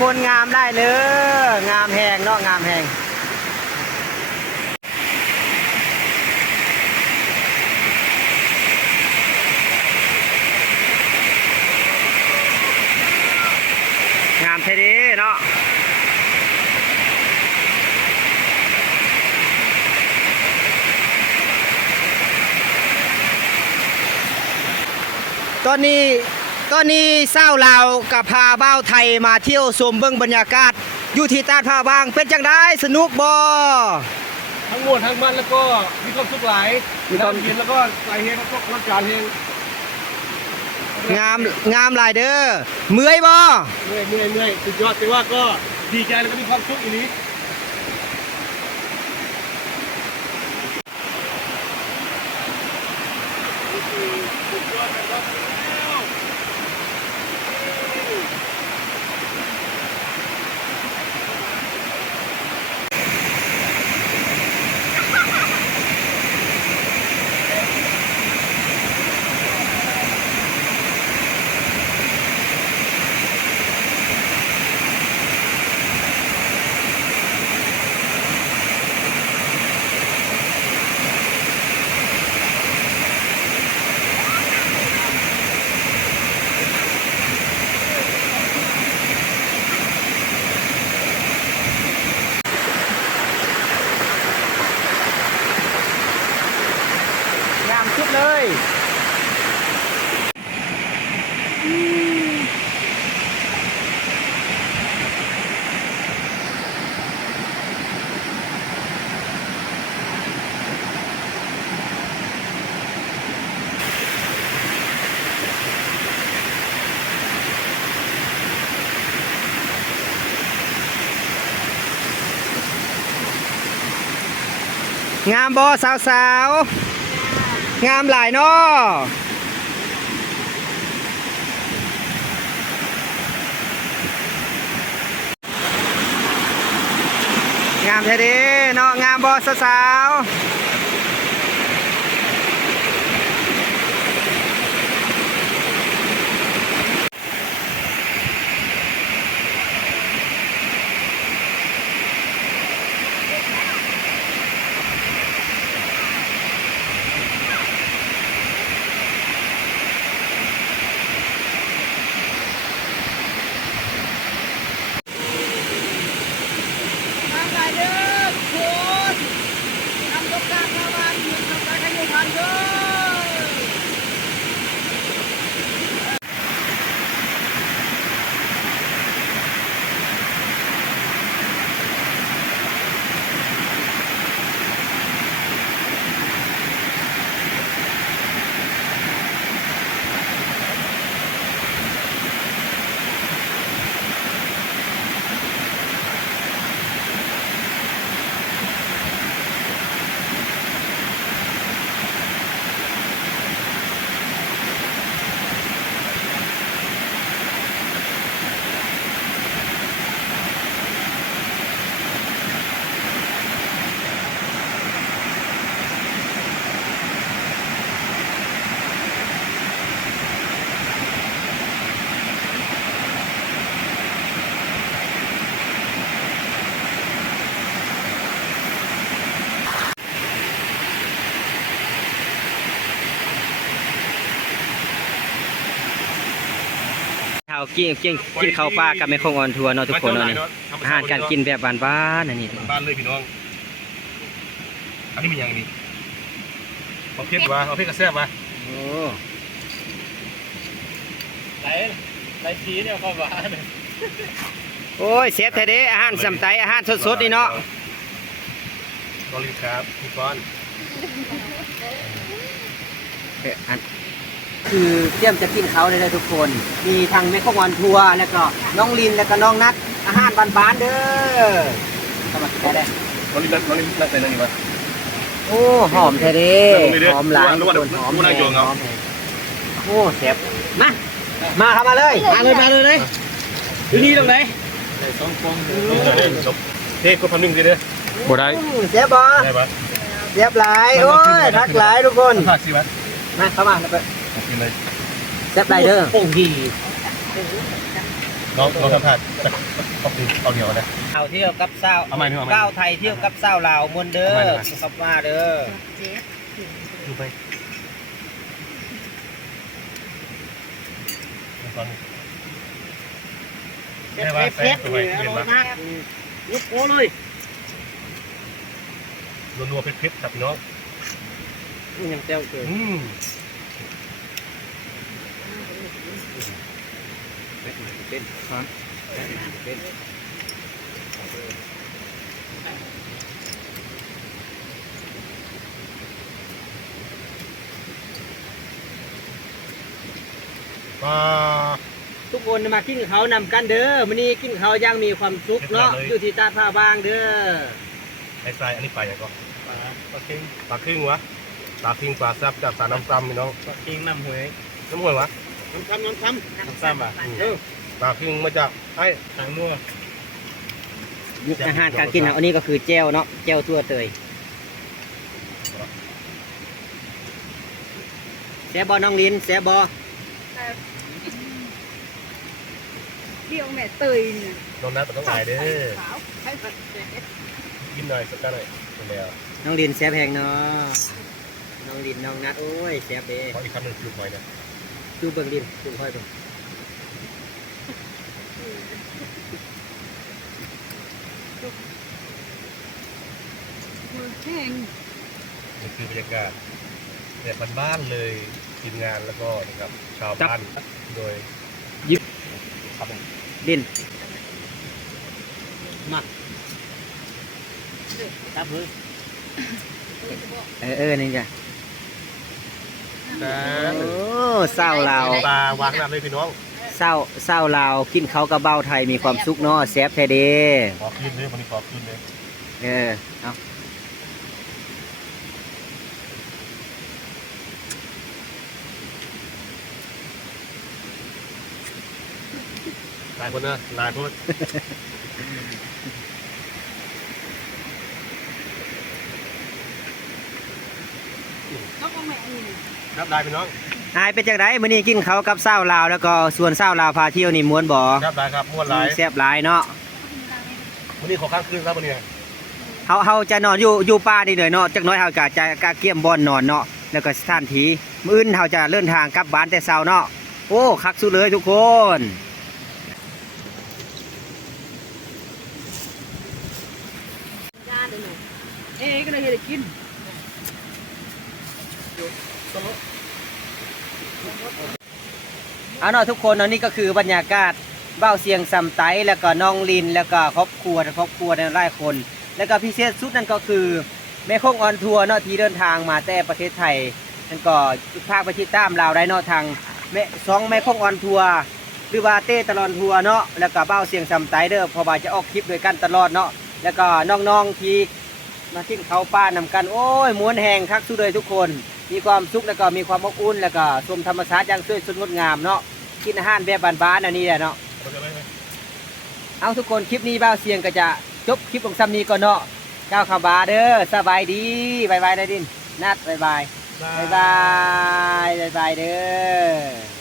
คนงามได้เลยงามแหงเนาะงามแหงงามเท่ดีเนาะตอนนี้ ตอนนี้เศร้าลาวกับพาเบ้าวไทยมาเที่ยวชมเบิ่งบรรยากาศ อยู่ที่ตาดผ้าบางเป็นจังได้สนุกบ่ทั้งมวลทั้งมันแล้วก็มีความสุขหลายมีความน้ำเย็นแล้วก็ไหลเฮงแล้วก็รักการเฮงงามงามหลายเด้อเมื่อยบ่เมื่อยเมื่อยเมื่อยสุดยอดแต่ว่าก็ดีใจแล้วก็มีความสุขอีนี้ งามบอสาวสาวงามหลายเนาะงามแท้ดีเนาะงามบ่สาวๆ ทางไหนเด้อคุณทำตกกลางประมาณหนึ่งสัปดาห์กันอยู่พันเด้อ ข้าว กินกินกินข้าวปลากับแม่คงออนทัวร์เนาะทุกคนเนาะนี่อาหารการกินแบบบ้านๆอันนี้บ้านเลยพี่น้อง อันนี้มีอย่างนี้เอาเพชรวะเอาเพชรกระแซบวะโอ้ไหลไหลสีเนี่ยเข้าบ้านโอ้ยเซฟแท้เด้อาหารสำไตอาหารสดๆนี่เนาะกอลิครับพี่ก้อนเอ่ออัน คือเตรียมจะกินเขาวได้เลยทุกคน มีทางแม่คงออนทัวร์แล้วก็น้องลินแล้วก็น้องนัดอาหารบ้านๆเด้อสมัครใจได้กอลินั่งกอลินั่งใส่นั่งนี่วะโอ้หอมแท้เด้เดี๋ยวลงไปเด้อหอมหลายรู้ว่าคนหอมรู้ว่านั่งแหอยู่งเหรอหอมแหงโอ้แซ่บมามาครับมาเลยมาเลยมาเลยเลยอยู่นี่ตรงไหนสองฟองเทก็พันหนึ่งสิเด้อบ่ได้อืมแซ่บบ่ได้ปะแซ่บหลายโอ้ยทักหลายทุกคนผักสิวะมาเข้ามาแล้ วไปกินเลยแซ่บหลายเด้อโอ้ดีน้องน้องทำท่าจะเอาตีเอาเหนียวนะ เอาเที่ยวกับเศร้าเอาใหม่ดิเอาใหม่ก้าวไทยเที่ยวกับเศร้าลาวมวนเด้อเอาใหม่เอาใหม่ครับว่าเด้อเจ็บดูไปตอนนี้เผ็ดเผ็ดเลยอร่อยมากยุบโอ้เลยรัวๆเผ็ดๆครับพี่น้อง ยังเจ้าเกินอืม เป็นเป็นครับเป็นปลาทุกคนมากินเขาวนำกันเด้อมื้อนี้กินเขาวอย่างมีความสุขเนาะเรียบร้อยเลยอยู่ที่ตาดผ้าบางเด้อไอ้ทรายอันนี้ปลาอย่างก็ปลาปลาคิงปลาคิงวะปลาคิงปลาซับจากสารน้ำซ้ำพี่น้องปลาคิงน้ำหวยน้ำห้วยวะน้ำซ้ำน้ำซ้น้ำซ้ำอะำเออ ปลาคิงมาจากไอ้ทางนัวอาหารการกินอันนี้ก็คือแจ่วเนาะแจ่วทั่วเตยแซ่บบอน้องลินแซ่บบอเดี่ยวแม่เตยเนี่ยโดนนัดมันต้องอายเด้อขาวใช้ผัดเจ็บกินหน่อยสักกันหน่อยเป็นแล้วน้องลินแซ่บแพงเนาะน้องลินน้องนัดโอ้ยแซ่บเด้ขออีกคำหนึ่งคือหอยนะดูเบิ่งลินดูค่อยเบิ่ง มือแห้ง นี่ คือบรรยากาศแบบบ้านๆเลยทีมงานแล้วก็นะครับชาวบ้านโดยครับผมลินมาจับมือเออเออนี่จ้ะแต่โอ้เศร้าลาวปลาวางน้ำเลยพี่น้องเศร้าเศร้าลาวกินเขาวกับเบ้าไทยมีความสุขเนาะแซ่บแท้เด้ขอขึ้นเลยวันนี้ขอขึ้นเลยเออเอา หลายคนนะหลายคนต้องเอาแม่นี่ครับได้พี่น้องอายเป็นจังไดมื้อนี้กินเขาวกับเศร้าลาวแล้วก็ส่วนเศร้าลาวพาเที่ยวนี่ม่วนบ่ครับได้ครับม้วนหลายแซ่บหลายเนาะวันนี้ขอข้างคืนครับวันนี้เฮาเฮาจะนอนอยู่อยู่ป่านี่เลยเนาะจักหน้อยเฮาก็จะกะเกี่ยมบ่อนนอนเนาะแล้วก็สถานที่มื้ออื่นเฮาจะเดินทางกลับบ้านแต่เช้าเนาะโอ้คักสุดเลยทุกคน ยาเดี๋ยวหนูเอ๊ะก็เลยจะกิน เอาเนาะทุกคนเนาะนี่ก็คือบรรยากาศเบ้าเสียงซำไตแล้วก็น้องลินแล้วก็ครอบครัวครอบครัวในหลายคน แล้วก็พิเศษสุดนั่นก็คือแม่คงออนทัวร์เนาะที่เดินทางมาแต่ประเทศไทยนั่นก็ภาคประเทศตามลาวได้เนาะทางแม่สองแม่คงออนทัวร์หรือว่าเต้ตลอนทัวร์เนาะแล้วก็เบ้าเสียงซำไตเด้อพอว่าจะออกคลิปด้วยกันตลอดเนาะแล้วก็น้องๆที่มาทิ้งเขาป้านำกันโอ้ยม้วนแหงคักสุดเลยทุกคน มีความสุขแล้วก็มีความอบอุ่นแล้วก็ชมธรรมชาติอย่างสวยสดงดงามเนาะกินอาหารแบบบ้านๆอันนี้แหละเนาะเอาทุกคนคลิปนี้บ้าเสียงก็จะจบคลิปของซัมนี้ก่อนเนาะเจ้าขาวบาเด้อสบายดีบายบายนะดินนัดบายบายบายบายบายเด้อ